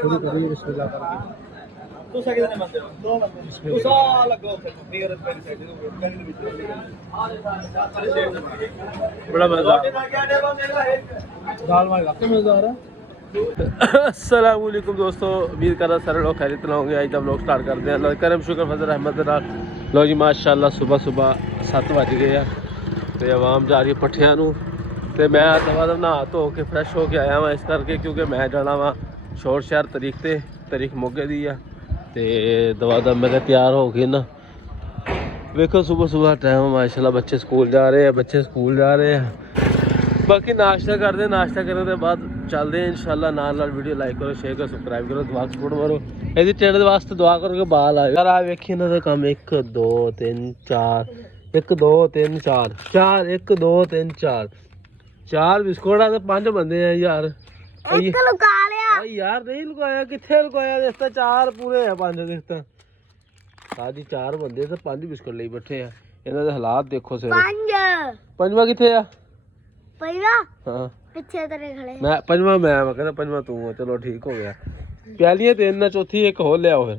शुरू करिए बिस्मिल्लाह करके। ਤੁਸੀਂ ਕਿਹਦੇ ਬੰਦੇ ਹੋ? ਦੋ ਬੰਦੇ ਤੁਸੀਂ ਲੱਗੋ ਉੱਥੇ ਫੀਰ ਪੈਨ ਸਾਈਡ ਦੇ ਵਿੱਚ बड़ा मज़ेदार दाल वाले वाकई मज़ेदार है। अस्सलाम वालेकुम दोस्तों, उम्मीद कर रहा सारे लोग खैरियत ना होंगे। आज तब लोग स्टार्ट करते हैं। अल्लाह करम शुक्र फजल रहमत नाल। लो जी माशाल्लाह सुबह सुबह 7 बज गए हैं तो आवाम जा रही है पट्ठियां नूं ते मैं दवा नहा धो के फ्रैश हो के आया वहाँ इस करके क्योंकि मैं जाना वा शोर शहर तारीख मोगे दी है ते दवा मैं तैयार हो गए ना। देखो सुबह सुबह टाइम माशाल्लाह बच्चे स्कूल जा रहे हैं बाकी नाश्ता करते हैं। नाश्ता करने के बाद चलते हैं इंशाल्लाह। नाल वीडियो लाइक करो, शेयर करो, सबसक्राइब करो, दुआ सपोर्ट करो। यदि चैनल वास्ते दुआ करो कि बाल आए यार। आ वेखी इन्हां दा काम 1 2 3 4 1 2 3 4 4 1 2 3 4 4 बिस्कुट आ ते 5 बंदे हैं यार। एक लुका लिया यार, नहीं लुकाया, किथे लुकाया? इसता 4 पूरे है, 5 दिखता साडी 4 बंदे ते 5 बिस्कुट ले बैठे हैं। इन्हां दे हालात देखो से 5 पंजवा किथे आ? पहिला हां पीछे तेरे खड़े मैं पंजवा मैं कहना पंजवा तू हो। चलो ठीक हो गया। प्यालियां 3 ना, चौथी एक हो ले आओ फिर।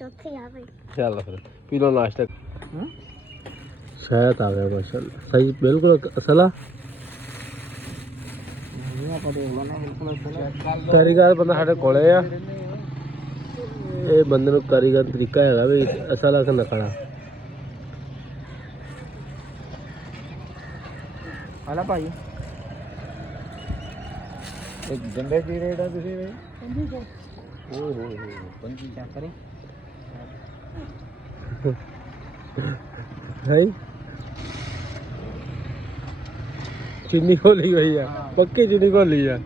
चौथी आ भाई चल फिर पी लो नाश्ता। शायद आ गया माशाल्लाह सही बिल्कुल असला कारीगर बंदा साढ़े कोले आ। ये बंदे नूं कारीगर तरीका है भी असला के नखड़ा हाला भाई एक गंडे की रेट है तुझे भाई 25 ओए होए 25 क्या करें है। चीनी खोली हुई है, पक्की चीनी खोली है।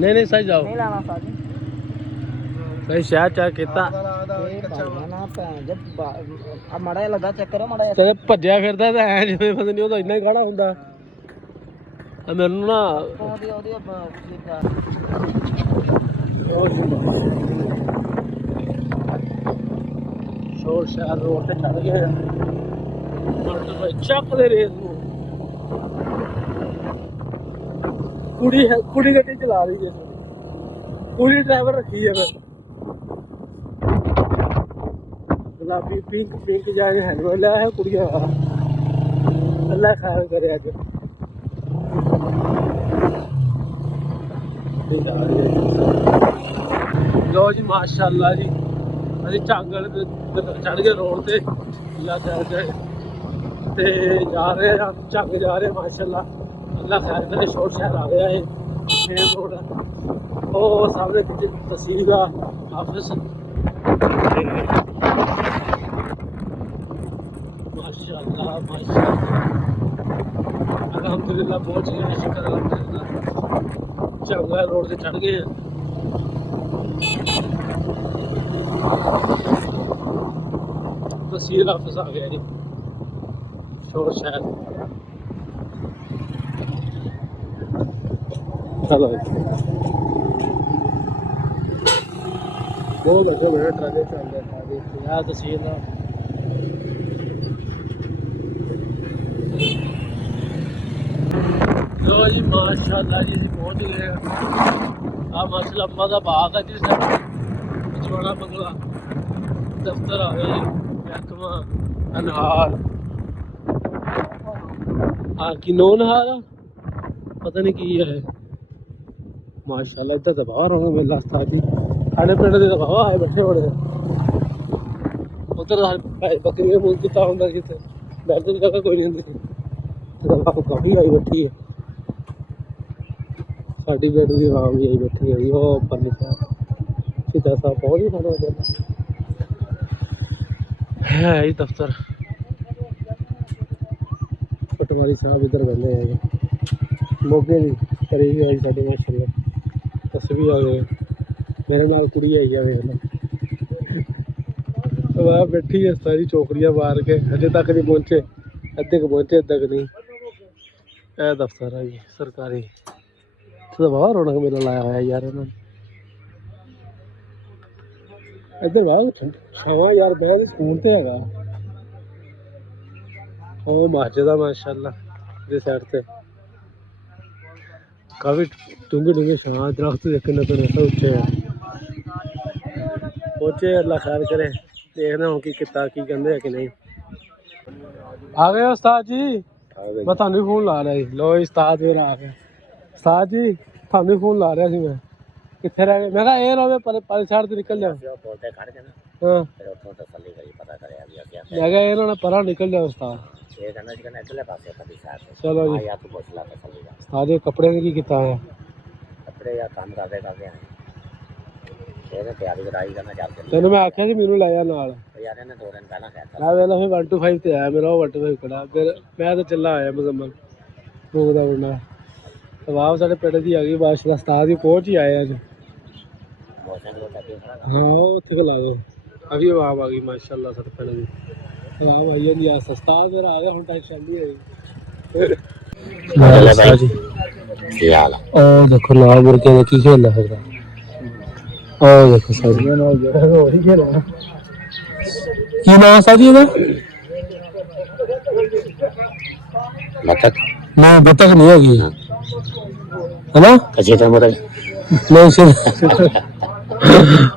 नहीं सही जाओ, नहीं लाना साजी सही शायद चाह किता जब माड़ा लगा चेक करो माड़ा तेरे भज्जिया फिरदा ते ऐ जिवें पता नहीं ओदा इन्ना ही गाड़ा हुंदा। मैनू ना शोर शहर रोड ते चढ़ गए चक दे रेस कुड़ी गड्डी चला रही है, कुड़ी ड्राइवर रखी है। मैं गुलाबी पिंक जाए हैंडल लिया है कुड़िया अल्लाह खैर करे। अज लो जी माशाल्लाह जी अभी झांगल चढ़ गए रोड से जा रहे हैं झंग जा रहे हैं माशाल्लाह। अल्लाह खैर करे। शोर शहर आ गया है मेन रोड ओ सामने तहसील का ऑफिस माशाल्लाह अल्हम्दुलिल्लाह पहुंच गए। शुक्र अल्हम्दुलिल्लाह झंग रोड से चढ़ गए हैं। तहसील ऑफिस आ गया जी शोर शहर। चलो बहुत अच्छे बड़े ट्रक चल रहे हैं तहसील का। लो जी माशाल्लाह जी पहुंच गए। आ माशाल्लाह अम्मा का बाग है जिस पिछवाड़ा बंगला दफ्तर आ गए महकमा अनहार हाँ कि नो नहार पता नहीं की है माशाल्लाह। इधर तो बाहर होंगे मेला जी साढ़े पिंड के बाबा आए बैठे होने उधर बकरी मुल किता होंगे कितने बैठने की जगह कोई नहीं होंगी। काफ़ी आई बैठी है साड़ी पिंड की आवाम भी आई बैठी है। वो परली साहब सीधा साहब पहुँच ही साढ़े है ही दफ्तर। पटवारी साहब इधर बहने हैं मोगे भी करी भी आई साढ़े माशाल्लाह। अस भी आ गए मेरे नाल कुड़ी आई है वह बैठी है सारी चौकड़ियाँ मार के अजे तक नहीं पहुँचे अद्धे को पहुँचे अद्धे को नहीं। यह दफ्तर है जी सरकारी तो बाहर रौनक मेला लाया हुआ यार इन्होंने। इधर बाहर छावा यार बहन स्कूल तो है वो मस्जिद है माशाल्लाह इस साइड से काफ़ी डूंगे डूंगे शाह दरख्त देखने तो ऐसा उच्चे है पहुंचे अल्लाह खैर करे देखना हूँ कि कितना की कहते हैं कि नहीं आ गए उस्ताद जी मैं थानू फोन ला रहा जी लो उस्ताद मेरा आ गया उस्ताद जी थानू फोन ला रहा सी मैं कितने रह गए मैं कहा ये रहो पर साइड से निकल जाओ हाँ मैं कहा ये ना परा निकल जाओ उस्ताद चलो जी उस्ताद जी कपड़े की कितना है तेन मैं आख्या कि मैनू लै जा नाल मैं वेला फिर 1 to 5 ते आया मेरा 1 to 5 खड़ा फिर मैं तो चला आया मुजम्मल भोगदा बुंडा तवाब साढ़े पिंड दी आ गई बारिश का उस्ताद ही पहुंच ही आए अज हाँ उत्थे को ला दो अभी आवाम आ गई माशाअल्लाह साढ़े पिंड दी आवाम आई होंदी आस उस्ताद मेरा आ गया हुण टेंशन नहीं होई ओ देखो लाल मुर्गे ने की खेलदा फिरदा ओ देखो साजिया नाल जेड़ा होरी खेलना की नाम साजी दा बतख ना बतख नहीं होगी है ना शीतल मुर्ग नहीं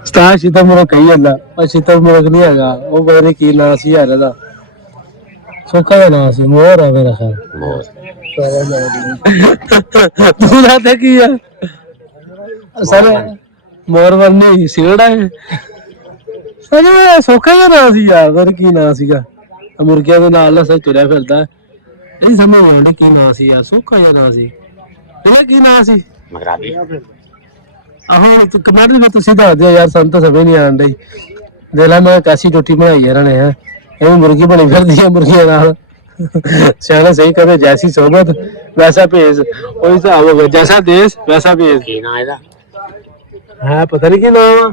स्टार शीतल मुर्ग कही ਜਾਂਦਾ ਪਰ शीतल मुर्ग नहीं ਹੈਗਾ ਉਹ ਬਰੇ ਕੀ ਨਾਮ ਸੀ ਯਾਰ ਇਹਦਾ ਸੋਖਾ ਦਾ ਨਾਮ ਸੀ ਮੋਰ ਆ ਮੇਰਾ ਖਿਆਲ ਤੂੰ ਦੱਸ ਕੀ ਆ ਸਾਰੇ ਮੋਰ ਵਰਨੀ ਸਿਗੜਾ ਹੈ ਸਾਰੇ ਸੋਖਾ ਦਾ ਨਾਮ ਸੀ ਯਾਰ ਪਰ ਕੀ ਨਾਮ ਸੀਗਾ ਮੁਰਗਿਆਂ ਦੇ ਨਾਲ ਸਭ ਤੁਰਿਆ ਫਿਰਦਾ ਇਹ ਸਮਝ ਆਉਂਦਾ ਕੀ ਨਾਮ ਸੀ ਯਾਰ ਸੋਖਾ ਦਾ ਨਾਮ ਸੀ ਇਹਦਾ ਕੀ ਨਾਮ ਸੀ ਮਗਰਾਬੀ ਆਹੋ ਕਮਾਂਡ ਮੈਂ ਤੁਸੀਂ ਦੱਸ ਦਿਓ ਯਾਰ ਸਾਨੂੰ ਤਾਂ ਸਮਝ ਨਹੀਂ ਆਉਂਦਾ ਦੇਖ ਲੈ ਮੈਂ ਕਾਸੀ ਰੋਟੀ ਬਣਾਈ ਇਹਨਾਂ ਨੇ ਹੈ ਇਹ ਮੁਰਗੀ ਬਣੀ ਫਿਰਦੀ ਹੈ ਮੁਰਗੀਆਂ ਨਾਲ ਸਿਆਣਾ ਸਹੀ ਕਹਿੰਦੇ ਜੈਸੀ ਸੋਬਤ ਵੈਸਾ ਭੇਜ ਉਹੀ ਹਿਸਾਬ ਹੋ ਗਿਆ ਜੈਸਾ ਦੇਸ਼ ਵੈਸਾ ਭੇਜ ਕੀ ਨਾਮ ਇਹਦਾ ਹੈ ਪਤਾ ਨਹੀਂ ਕੀ ਨਾਮ ਆ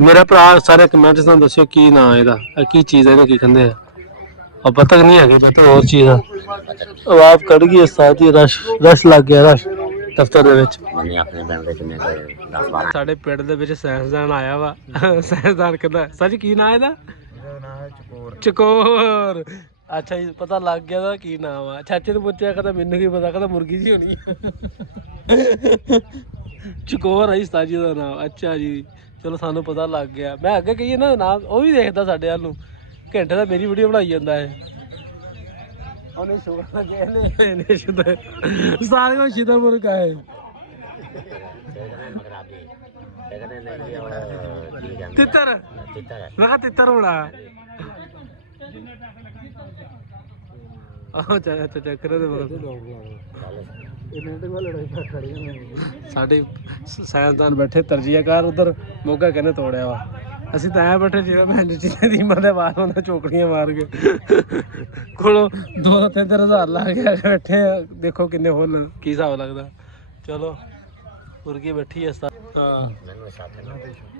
ਮੇਰਾ ਭਰਾ ਸਾਰੇ ਕਮੈਂਟਸ ਨਾਲ ਦੱਸਿਓ ਕੀ ਨਾਮ ਇਹਦਾ ਕੀ ਚੀਜ਼ ਹੈ ਇਹਨੂੰ ਕੀ ਕਹਿੰਦੇ ਆ और बतख नहीं है बतख और चीज है आवाज कट गई उस्ताद जी रश लग गया रश दफ्तर ਦੇ ਵਿੱਚ ਸਾਡੇ ਪਿੰਡ ਦੇ ਵਿੱਚ ਸਾਇੰਸਦਾਨ ਆਇਆ ਵਾ ਸਾਇੰਸਦਾਨ ਕਹਿੰਦਾ ਸੱਚ ਕੀ ਨਾਮ ਇਹਦਾ ਚਕੋਰ ਅੱਛਾ ਜੀ ਪਤਾ ਲੱਗ ਗਿਆ ਦਾ ਕੀ ਨਾਮ ਆ ਚਾਚੇ ਨੂੰ ਪੁੱਛਿਆ ਕਹਿੰਦਾ ਮੈਨੂੰ ਕੀ ਪਤਾ ਕਹਿੰਦਾ ਮੁਰਗੀ ਜੀ ਹੋਣੀ ਚਕੋਰ ਹੈ ਉਸਤਾਦ ਜੀ ਦਾ ਨਾਮ ਅੱਛਾ ਜੀ ਚਲੋ ਸਾਨੂੰ ਪਤਾ ਲੱਗ ਗਿਆ ਮੈਂ ਅੱਗੇ ਕਹੀਏ ਨਾ ਨਾਮ ਉਹ ਵੀ ਦੇਖਦਾ ਸਾਡੇ ਵੱਲ ਨੂੰ ਘੰਟੇ ਦਾ ਮੇਰੀ ਵੀਡੀਓ ਬਣਾਈ ਜਾਂਦਾ ਹੈ ਉਹਨੇ ਸ਼ੋਰ ਲੱਗੇ ਨੇ ਸ਼ੁਦਾ ਸਾਰੇ ਕੋ ਸ਼ਿਦਾ ਮੁਰਗਾ ਹੈ ਤਿੱਤਰ ਮੈਂ ਕਿਹਾ ਤਿੱਤਰ ਹੋਣਾ ਆਹ ਚਾਚਾ ਚੱਕਰ ਦੇ ਸਾਡੇ ਸਾਇੰਸਦਾਨ ਬੈਠੇ ਤਰਜੀਹਕਾਰ ਉਧਰ ਮੋਗਾ ਕਹਿੰਦੇ ਤੋੜਿਆ ਵਾ ਅਸੀਂ ਤਾਂ ਐ ਬੈਠੇ ਜਿਵੇਂ ਮੈਂ ਜਿੱਥੇ ਦੀ ਮਦੇ ਬਾਹਰ ਉਹਨਾਂ ਚੋਕੜੀਆਂ ਮਾਰ ਕੇ ਕੋਲੋਂ 2-3 ਹਜ਼ਾਰ ਲਾ ਕੇ ਬੈਠੇ ਦੇਖੋ ਕਿੰਨੇ ਹੁਣ ਕੀ ਹਿਸਾਬ ਲੱਗਦਾ ਚਲੋ ਮੁਰਗੀ ਬੈਠੀ ਐ ਹਾਂ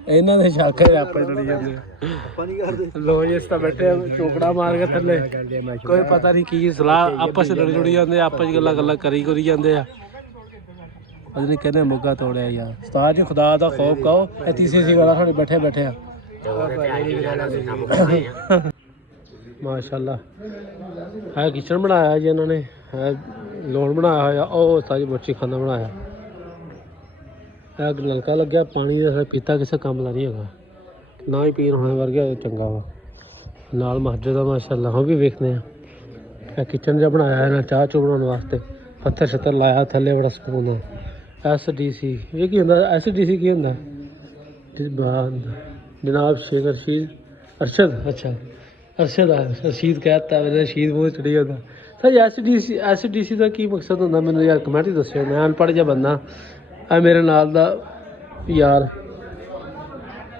ਇਹਨਾਂ ਦੇ ਸ਼ੱਕ ਹੈ ਆਪਣੇ ਲੜੀ ਜਾਂਦੇ ਆਪਾਂ ਨਹੀਂ ਕਰਦੇ ਲੋ ਜੀ ਇਸ ਤਾਂ ਬੈਠੇ ਚੋਕੜਾ ਮਾਰ ਕੇ ਥੱਲੇ ਕੋਈ ਪਤਾ ਨਹੀਂ ਕੀ ਸਲਾਹ ਆਪਸ ਵਿੱਚ ਲੜੀ ਜਾਂਦੇ ਆਪਸ ਵਿੱਚ ਗੱਲਾਂ ਕਰੀ ਜਾਂਦੇ ਆ ਅਜੇ ਕਹਿੰਦੇ ਮੁੱਗਾ ਤੋੜਿਆ ਯਾਰ ਉਸਤਾਦ ਜੀ ਖੁਦਾ ਦਾ ਖੌਫ ਕਹੋ ਇਹ ਤੀਸਰੀ ਵਾਲਾ ਸਾਡੇ ਬੈਠੇ ਆ ਮਾਸ਼ਾਅੱਲਾ ਹੈ ਕਿਚਨ ਬਣਾਇਆ ਜੀ ਇਹਨਾਂ ਨੇ ਹੈ ਲੋਨ ਬਣਾਇਆ ਹੋਇਆ ਉਹ ਉਸਤਾਦ ਜੀ ਬੱਚੀ ਖਾਨਾ ਬਣਾਇਆ ਇਹ ਨਲਕਾ ਲੱਗਿਆ ਪਾਣੀ ਦਾ ਪੀਤਾ ਕਿਸੇ ਕੰਮ ਦਾ ਨਹੀਂ ਹੈਗਾ ਨਾ ਹੀ ਪੀਣ ਹੋਣ ਵਰਗਾ ਚੰਗਾ ਵਾ ਨਾਲ ਮਸਜਿਦ ਦਾ ਮਾਸ਼ਾਅੱਲਾ ਉਹ ਵੀ ਵੇਖਦੇ ਆ ਇਹ ਕਿਚਨ ਜਿਹਾ ਬਣਾਇਆ ਇਹਨਾਂ ਚਾਹ ਚੋ ਬਣਾਉਣ ਵਾਸਤੇ ਪੱਥਰ ਛੱਤਰ ਲਾਇਆ ਥੱਲੇ ਬੜਾ ਸਕੂਨ ਆ SDC ਇਹ ਕੀ ਹੁੰਦਾ SDC ਕੀ ਹੁੰਦਾ जनाब शेख अरशद अच्छा अरशद रशीद कहता है मेरा रशीद बहुत चढ़ी होता सर SDC का की मकसद होंगे मैंने यार कमेंट ही दस्यो मैं अनपढ़ जा बंदा मेरे नाल दा यार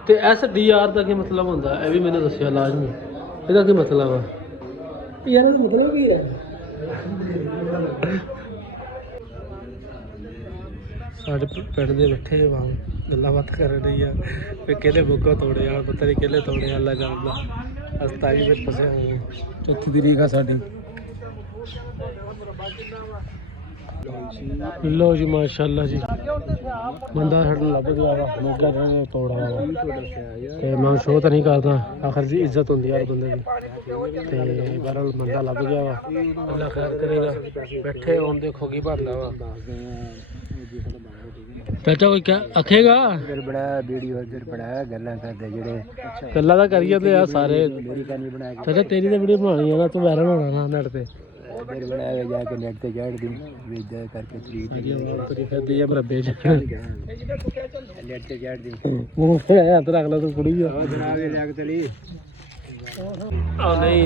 तो SDR का की मतलब होंगे यह भी मैंने दस्यो लाजमी इसका की मतलब है यार मतलब की है ਸਾਡੇ ਪਿੰਡ ਦੇ ਬੈਠੇ ਵਾਂ ਗੱਲਾਂ ਬਾਤ ਕਰ ਰਹੀ ਆ ਤੇ ਕਿਹੜੇ ਬੁੱਕਾ ਤੋੜੇ ਆ ਪਤਾ ਨਹੀਂ ਕਿਹਲੇ ਤੋੜੇ ਅੱਲਾ ਜਾਣਦਾ ਅਸਤਾਈ ਵਿੱਚ ਫਸਿਆ ਹੋਇਆ ਚੌਥੀ ਤਰੀਕ ਆ ਸਾਡੀ लो जी माशाल्लाह जी बंदा साढ़े लभ गया वा मोगा ने तोड़ा वा ते मैं शो तो नहीं करता आखिर जी इज्जत होंदी है बंदे की ते बहरहाल बंदा लभ गया वा अल्लाह खैर करेगा बैठे होन देखो की भरदा वा चाचा कोई क्या आखेगा इधर बड़ा वीडियो इधर बड़ा गल्ला करदे जेड़े गल्ला दा करिए ते यार सारे मेरी का नहीं बनाया चाचा तेरी तो वीडियो बनानी है ना तू वायरल होना ना नेट पे इधर बनाया जाके नेट पे चढ़ दी विद करके थ्री तेरी फिर दी मरबे च नेट पे चढ़ दी मुंह पे हाथ रख ला तू कुड़ी आ आगे जाके चली नहीं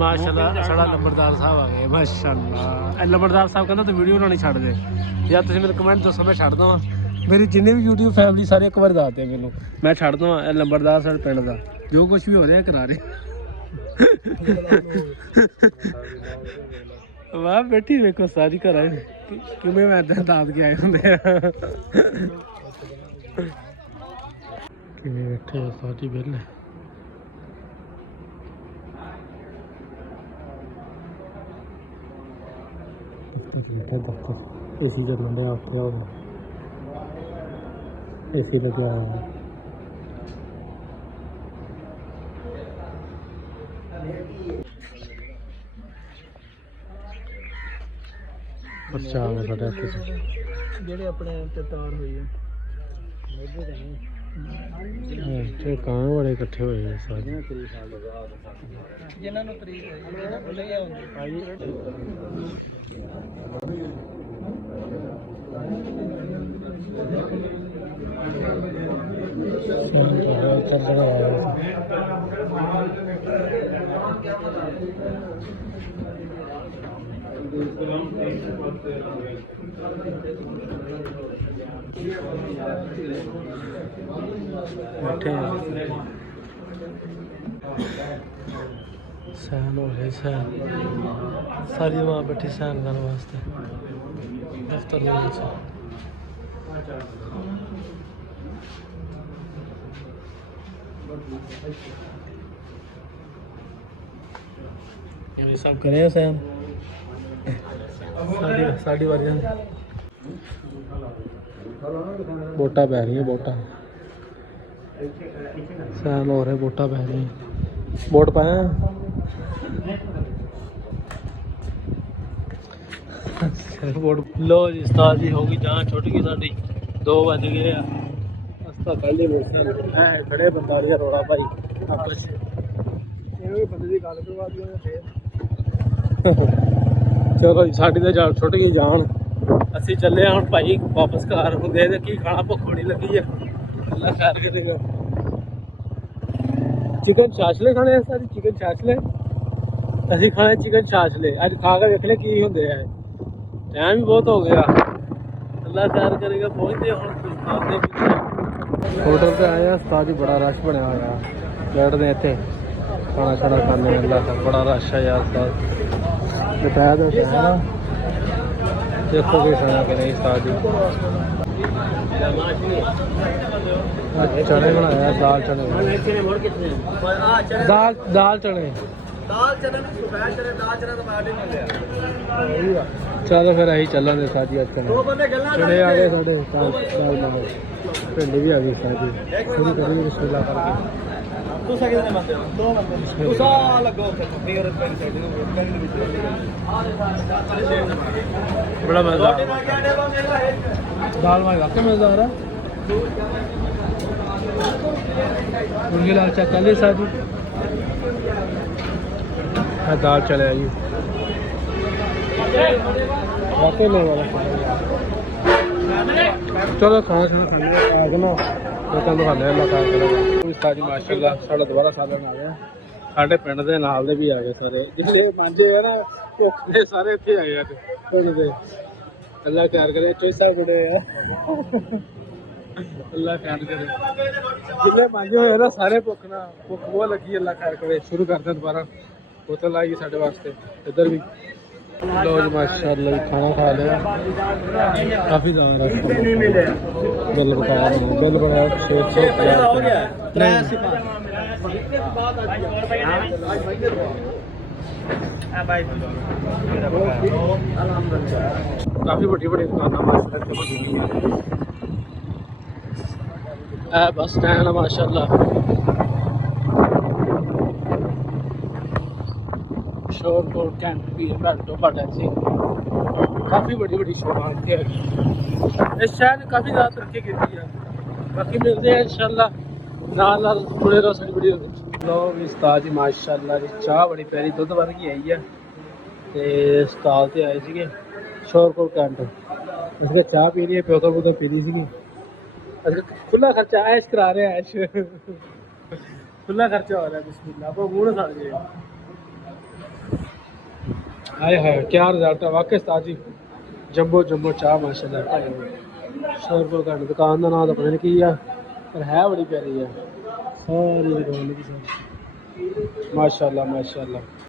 माशाल्लाह साड़ा लंबरदार साहब आ गए माशाल्लाह लंबरदार साहब कहता तू वीडियो बनानी छड़ दे या तुम मेरे कमेंट दसो मैं छड़ दवा मेरी जिन्नी भी यूट्यूब फैमिली सारे एक बार दस दे मैनू मैं छड़ दवा लंबरदार साढ़े पिंड का जो कुछ भी हो रहा करा रहे वाह बैठी देखो सारी घर आए किमें मैं दाद के आए होंगे किमें बैठे सारी बेल एसी चलन दिया उत्थे एसी लगे ਜਿਹੜੇ ਆਪਣੇ ਤੇ ਤਾਰ ਹੋਈ ਹੈ ਕਾਂ ਬੜੇ ਇਕੱਠੇ ਹੋਏ ਆ ਸਾਰੇ ਜਿਨ੍ਹਾਂ ਨੂੰ ਤਰੀਕ ਹੋਈ ਉਹਨੇ ਕੀ ਹੁੰਦੀ सैन हो रहे सैन सारी वहाँ बैठी सैन करने वास्ते दफ्तर में ये सब करे सैन साड़ी बारी वोटा पै रही वोटा सैन हो रहे वोटा पै रही वोट पाया वोट लो जी उस्ताद जी होगी जहाँ छुट गई साड़ी 2 बज गए अस पहले है खड़े 45 रोड़ा भाई आपस ਬੰਦੇ ਦੀ ਗੱਲ ਕਰਵਾ ਦਿਓ ਫੇਰ चलो जी साड़ी तो जान छुट गई जान असी चले हम भाई वापस घर होंगे तो की खाना भुख बड़ी लगी है अल्लाह खैर करेगा चिकन छाछले खाने सारी चिकन छाछले असी खाने चिकन छाछले अज खा कर देख ले की होंगे है टाइम भी बहुत हो गया अल्लाह खैर करेगा पहुँचते हम कुछ खाते होटल पे आए उस्ताद जी बड़ा रश बनया हुआ बैठते इतने खाना खाना खाने अल्लाह का बड़ा रश है यार उस्ताद बताया तो देखो कि खाना कि नहीं उस्ताद जी चने बनाया दाल चने दाल चने चलो फिर अं चलन दे साजी अज चने आ गए साढ़े दाल भिंडी भी आ गई साजी पूरी करी बिस्मिल्लाह करके बड़ा मजेदार दाल वाकई मजेदार है मुर्गी लाल चाचा ले साजी दाल चले आई वाकई ले वाला चलो खाना शुरू खाने ना सारी माशाल्लाह साढ़ा दोबारा साधन आ गया साढ़े पिंड के नाल दे भी आ गए सारे जिन्ने मांझे है ना भुख दे सारे इत्थे आए अज पिंड दे अल्लाह प्यार करे चोइसा गुड़े है अल्लाह प्यार करे जिन्ने मांझे होए ना सारे भुख बहुत लगी अल्लाह खैर करे शुरू करते दोबारा बोतल आई साढ़े वास्ते इधर भी लो जी माशाल्लाह खाना खा लिया काफ़ी ज़्यादा बिल बताया बिल बनाया 600 काफ़ी बड़ी बड़ी दुकान माशाल्लाह इत्थे बनी हुई है बस स्टैंड है माशाल्लाह शोरकोट कैंट भी है बेल्टो का टैक्सी काफ़ी बड़ी बड़ी शोरूम इत्थे है इस शहर ने काफ़ी ज़्यादा तरक्की की है बाकी मिलते हैं इंशाल्लाह नाल नाल जुड़े रहो साडी वीडियो विच लो भी उस्ताद जी माशाल्लाह जी चाह बड़ी प्यारी दुध वर्गी आई है ते स्टाल ते आए सीगे शोरकोट कैंट उसके चाह पी रही है बोतल बोतल पी रही सी खुला खर्चा ऐश करा रहे हैं ऐश खुला खर्चा हो रहा है बिस्मिल्लाह आपको मुंह ना सड़ जाए हाय हाय क्या रिजल्ट है वाकई उस्ताद जी जम्बो जम्बो चाह माशाल्लाह शोरकोट कैंट दुकान का नाम तो पता नहीं की है पर है बड़ी प्यारी है सारी दुकान की सारी माशाल्लाह माशाल्लाह